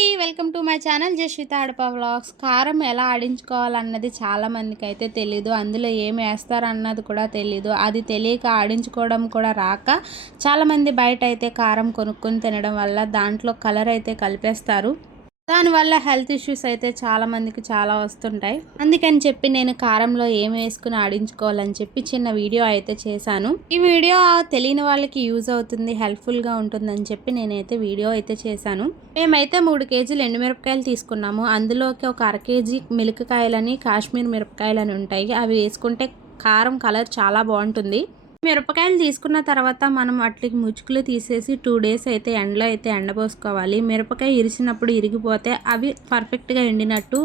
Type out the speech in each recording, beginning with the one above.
అండి, welcome to my channel Jasvitha Adapa vlogs. కారం ఎలా ఆడించుకోవాలన్నది చాలా మందికి అయితే తెలీదు. అందులో ఏమి వేస్తారన్నది కూడా తెలీదు. అది తెలియక ఆడించుకోవడం కూడా రాక చాలామంది బయట అయితే కారం కొనుక్కొని తినడం వల్ల దాంట్లో కలర్ అయితే కలిపేస్తారు. దానివల్ల హెల్త్ ఇష్యూస్ అయితే చాలామందికి చాలా వస్తుంటాయి. అందుకని చెప్పి నేను కారంలో ఏం వేసుకుని ఆడించుకోవాలని చెప్పి చిన్న వీడియో అయితే చేశాను. ఈ వీడియో తెలియని వాళ్ళకి యూజ్ అవుతుంది, హెల్ప్ఫుల్గా ఉంటుందని చెప్పి నేనైతే వీడియో అయితే చేశాను. మేమైతే 3 కేజీలు ఎండుమిరపకాయలు తీసుకున్నాము. అందులోకి ఒక 1/2 కేజీ మిరపకాయలని, కాశ్మీర్ మిరపకాయలని ఉంటాయి. అవి వేసుకుంటే కారం కలర్ చాలా బాగుంటుంది. మిరపకాయలు తీసుకున్న తర్వాత మనం వాటికి ముచ్చుకులు తీసేసి 2 డేస్ అయితే ఎండలో అయితే ఎండబోసుకోవాలి. మిరపకాయ ఇరిసినప్పుడు ఇరిగిపోతే అవి పర్ఫెక్ట్గా ఎండినట్టు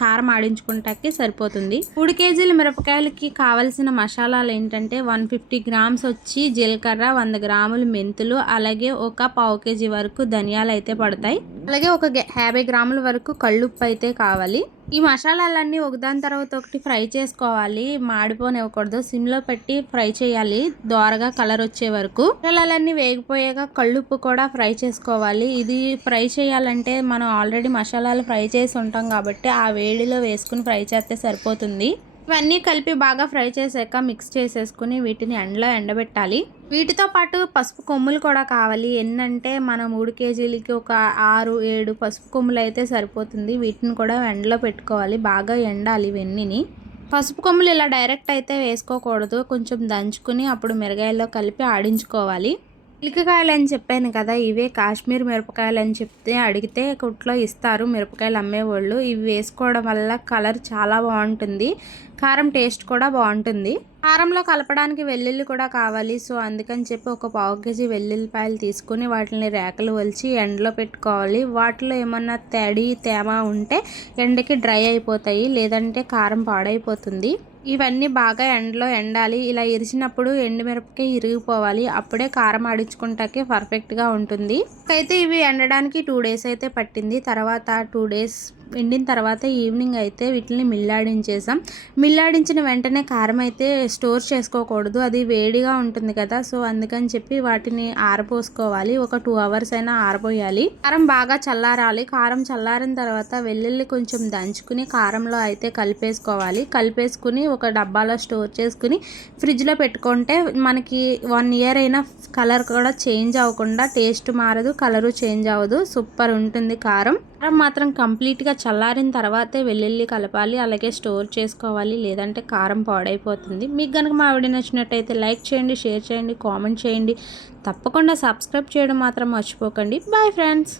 కారం ఆడించుకుంటాకి సరిపోతుంది. 3 కేజీల మిరపకాయలకి కావలసిన మసాలాలు ఏంటంటే 150 గ్రామ్స్ వచ్చి జీలకర్ర, 100 గ్రాములు మెంతులు, అలాగే ఒక 1/2 కేజీ వరకు ధనియాలు అయితే పడతాయి. అలాగే ఒక 50 గ్రాముల వరకు కళ్ళుప్పు అయితే కావాలి. ఈ మసాలాలన్నీ ఒకదాని తర్వాత ఒకటి ఫ్రై చేసుకోవాలి. మాడిపోనివ్వకూడదు, సిమ్లో పెట్టి ఫ్రై చేయాలి దోరగా కలర్ వచ్చే వరకు. మసాలాలన్నీ వేగిపోయాక కళ్ళుప్పు కూడా ఫ్రై చేసుకోవాలి. ఇది ఫ్రై చేయాలంటే మనం ఆల్రెడీ మసాలాలు ఫ్రై చేసి ఉంటాం కాబట్టి ఆ వేడిలో వేసుకుని ఫ్రై చేస్తే సరిపోతుంది. ఇవన్నీ కలిపి బాగా ఫ్రై చేసాక మిక్స్ చేసేసుకుని వీటిని ఎండలో ఎండబెట్టాలి. వీటితో పాటు పసుపు కొమ్ములు కూడా కావాలి. ఎన్నంటే మనం 3 కేజీలకి ఒక 6-7 పసుపు కొమ్ములు అయితే సరిపోతుంది. వీటిని కూడా ఎండలో పెట్టుకోవాలి. బాగా ఎండాలి ఇవన్నీని. పసుపు కొమ్ములు ఇలా డైరెక్ట్ అయితే వేసుకోకూడదు, కొంచెం దంచుకుని అప్పుడు మిరగాయల్లో కలిపి ఆడించుకోవాలి. మిరపకాయలు అని చెప్పాను కదా, ఇవే కాశ్మీర్ మిరపకాయలు అని చెప్తే అడిగితే కొట్లో ఇస్తారు మిరపకాయలు అమ్మేవాళ్ళు. ఇవి వేసుకోవడం వల్ల కలర్ చాలా బాగుంటుంది, కారం టేస్ట్ కూడా బాగుంటుంది. కారంలో కలపడానికి వెల్లుల్లి కూడా కావాలి. సో అందుకని చెప్పి ఒక 1/2 కేజీ వెల్లుల్లిపాయలు తీసుకుని వాటిని రేకలు వలిచి ఎండలో పెట్టుకోవాలి. వాటిలో ఏమన్నా తేమ ఉంటే ఎండకి డ్రై అయిపోతాయి, లేదంటే కారం పాడైపోతుంది. ఇవన్నీ బాగా ఎండలో ఎండాలి. ఇలా ఇరిచినప్పుడు ఎండుమిరపకాయ ఇరిగిపోవాలి, అప్పుడే కారం ఆడించుకుంటాకే పర్ఫెక్ట్గా ఉంటుంది. అయితే ఇవి ఎండడానికి 2 డేస్ అయితే పట్టింది. తర్వాత 2 డేస్ ఎండిన తర్వాత ఈవినింగ్ అయితే వీటిని మిల్లాడించేసాం. మిల్లాడించిన వెంటనే కారం అయితే స్టోర్ చేసుకోకూడదు, అది వేడిగా ఉంటుంది కదా. సో అందుకని చెప్పి వాటిని ఆరబోసుకోవాలి. ఒక 2 అవర్స్ అయినా ఆరబోయాలి. కారం బాగా చల్లారాలి. కారం చల్లారిన తర్వాత వెల్లుల్లి కొంచెం దంచుకుని కారంలో అయితే కలిపేసుకోవాలి. కలిపేసుకుని ఒక డబ్బాలో స్టోర్ చేసుకుని ఫ్రిడ్జ్లో పెట్టుకుంటే మనకి 1 ఇయర్ అయినా కలర్ కూడా చేంజ్ అవ్వకుండా, టేస్ట్ మారదు, కలరు చేంజ్ అవ్వదు, సూపర్ ఉంటుంది కారం. కారం మాత్రం కంప్లీట్గా చల్లారిన తర్వాతే వెల్లుల్లి కలపాలి, అలాగే స్టోర్ చేసుకోవాలి, లేదంటే కారం పాడైపోతుంది. మీకు కనుక మా వీడియో నచ్చినట్టయితే లైక్ చేయండి, షేర్ చేయండి, కామెంట్ చేయండి. తప్పకుండా సబ్స్క్రైబ్ చేయడం మాత్రం మర్చిపోకండి. Bye friends.